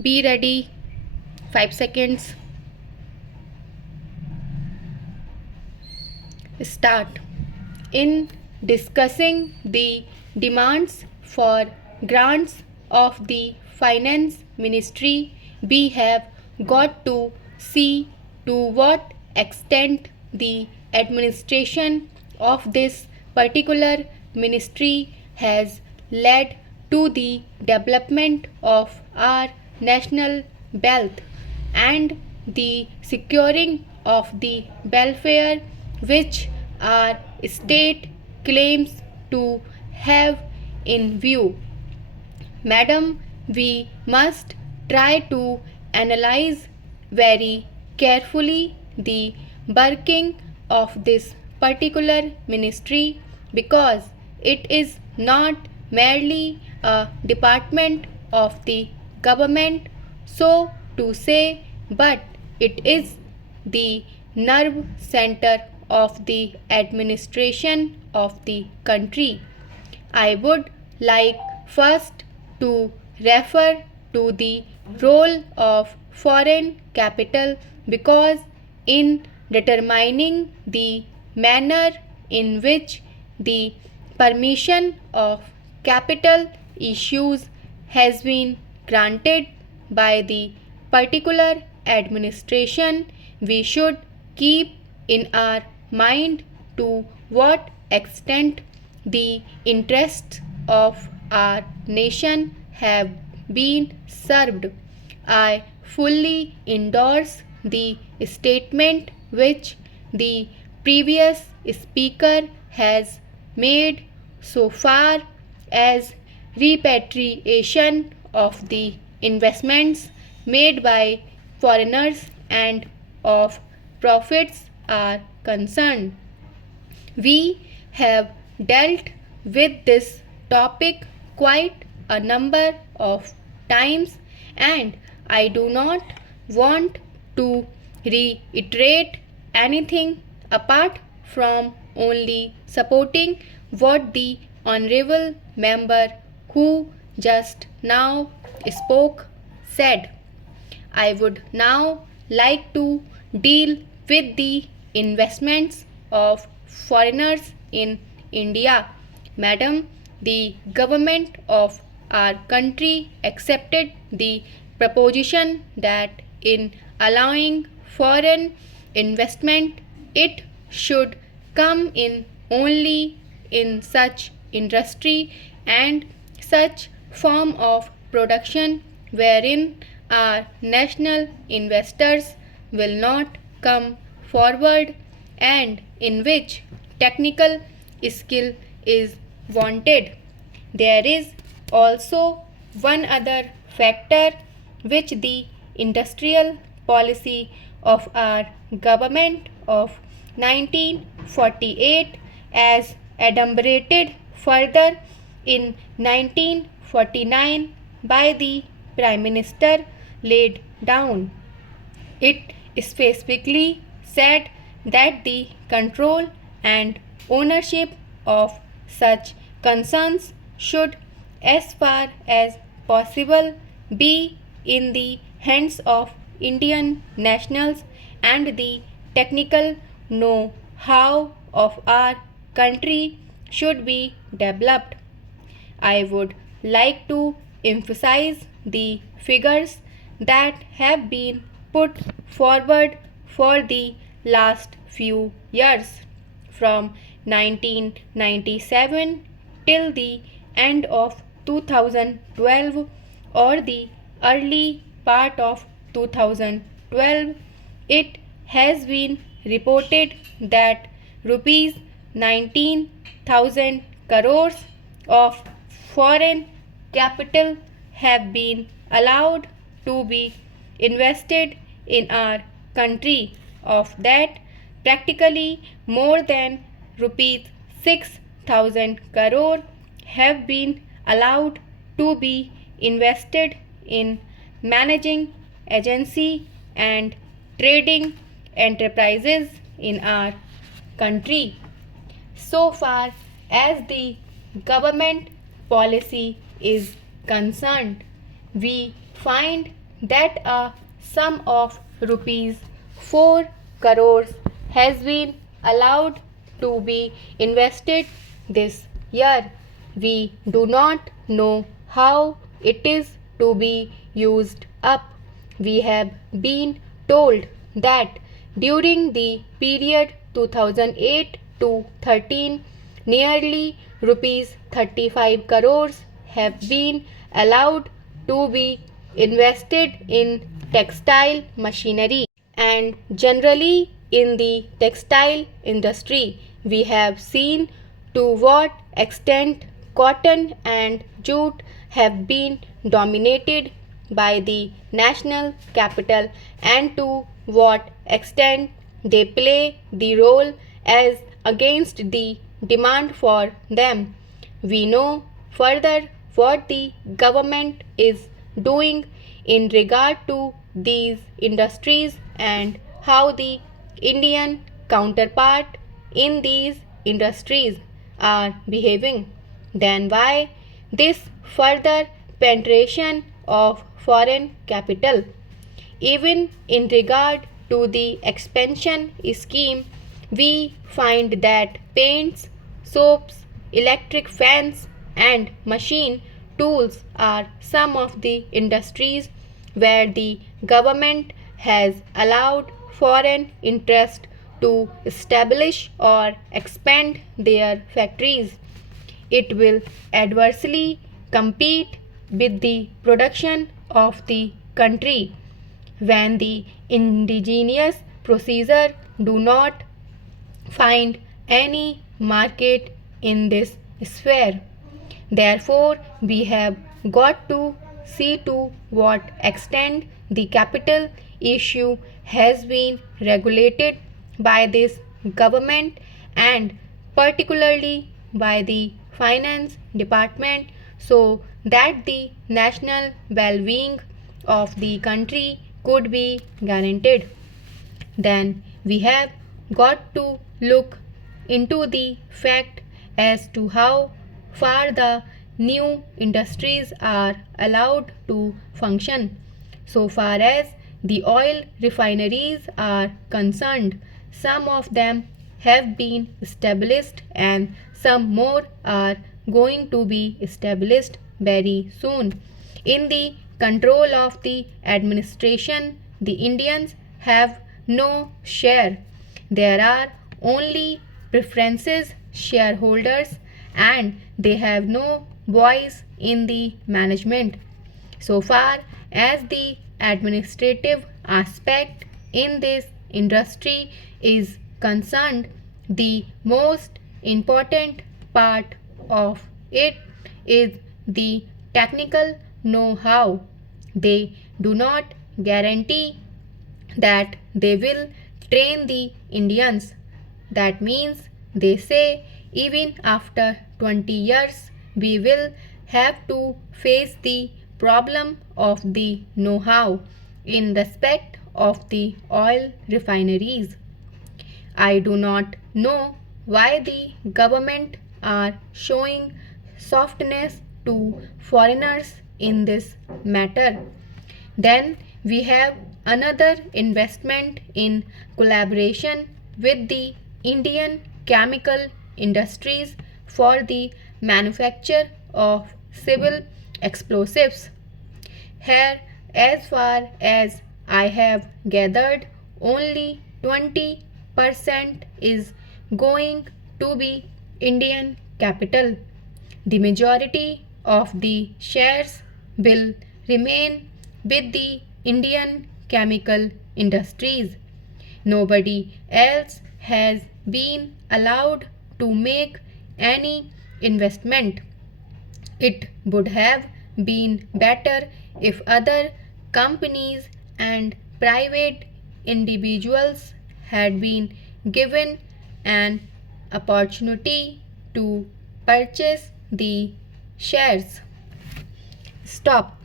Be ready. 5 seconds. Start. In discussing the demands for grants of the Finance Ministry, we have got to see to what extent the administration of this particular ministry has led to the development of our national wealth and the securing of the welfare which our state claims to have in view. Madam, we must try to analyze very carefully the working of this particular ministry because it is not merely a department of the government, so to say, but it is the nerve center of the administration of the country. I would like first to refer to the role of foreign capital because in determining the manner in which the permission of capital issues has been granted by the particular administration, we should keep in our mind to what extent the interests of our nation have been served. I fully endorse the statement which the previous speaker has made so far as repatriation of the investments made by foreigners and of profits are concerned. We have dealt with this topic quite a number of times, and I do not want to reiterate anything apart from only supporting what the honorable member who just now spoke said. I would now like to deal with the investments of foreigners in India. Madam, the government of our country accepted the proposition that in allowing foreign investment, it should come in only in such industry and such form of production wherein our national investors will not come forward and in which technical skill is wanted. There is also one other factor which the industrial policy of our government of 1948 as adumbrated further in 1949 by the Prime Minister laid down. It specifically said that the control and ownership of such concerns should, as far as possible, be in the hands of Indian nationals and the technical know-how of our country should be developed. I would like to emphasize the figures that have been put forward for the last few years from 1997 till the end of 2012 or the early part of 2012. It has been reported that rupees 19,000 crores of foreign capital have been allowed to be invested in our country. Of that, practically more than rupees 6,000 crore have been allowed to be invested in managing agency and trading enterprises in our country. So far as the government policy is concerned, we find that a sum of rupees 4 crores has been allowed to be invested this year. We do not know how it is to be used up. We have been told that during the period 2008 to 13, nearly rupees 35 crores have been allowed to be invested in textile machinery and generally in the textile industry. We have seen to what extent cotton and jute have been dominated by the national capital and to what extent they play the role as against the demand for them. We know further what the government is doing in regard to these industries and how the Indian counterpart in these industries are behaving. Then why this further penetration of foreign capital? Even in regard to the expansion scheme, we find that paints, soaps, electric fans, and machine tools are some of the industries where the government has allowed foreign interest to establish or expand their factories. It will adversely compete with the production of the country when the indigenous procedure do not find any market in this sphere. Therefore, we have got to see to what extent the capital issue has been regulated by this government and particularly by the finance department so that the national well-being of the country could be guaranteed. Then we have got to look into the fact as to how far the new industries are allowed to function. So far as the oil refineries are concerned, some of them have been established and some more are going to be established very soon. In the control of the administration, the Indians have no share. There are only preferences shareholders and they have no voice in the management. So far as the administrative aspect in this industry is concerned, the most important part of it is the technical know-how. They do not guarantee that they will train the Indians. That means they say even after 20 years we will have to face the problem of the know-how in respect of the oil refineries. I do not know why the government are showing softness to foreigners in this matter. Then we have another investment in collaboration with the Indian chemical industries for the manufacture of civil explosives. Here, as far as I have gathered, only 20% is going to be Indian capital. The majority of the shares will remain with the Indian chemical industries. Nobody else has been allowed to make any investment. It would have been better if other companies and private individuals had been given an opportunity to purchase the shares. Stop.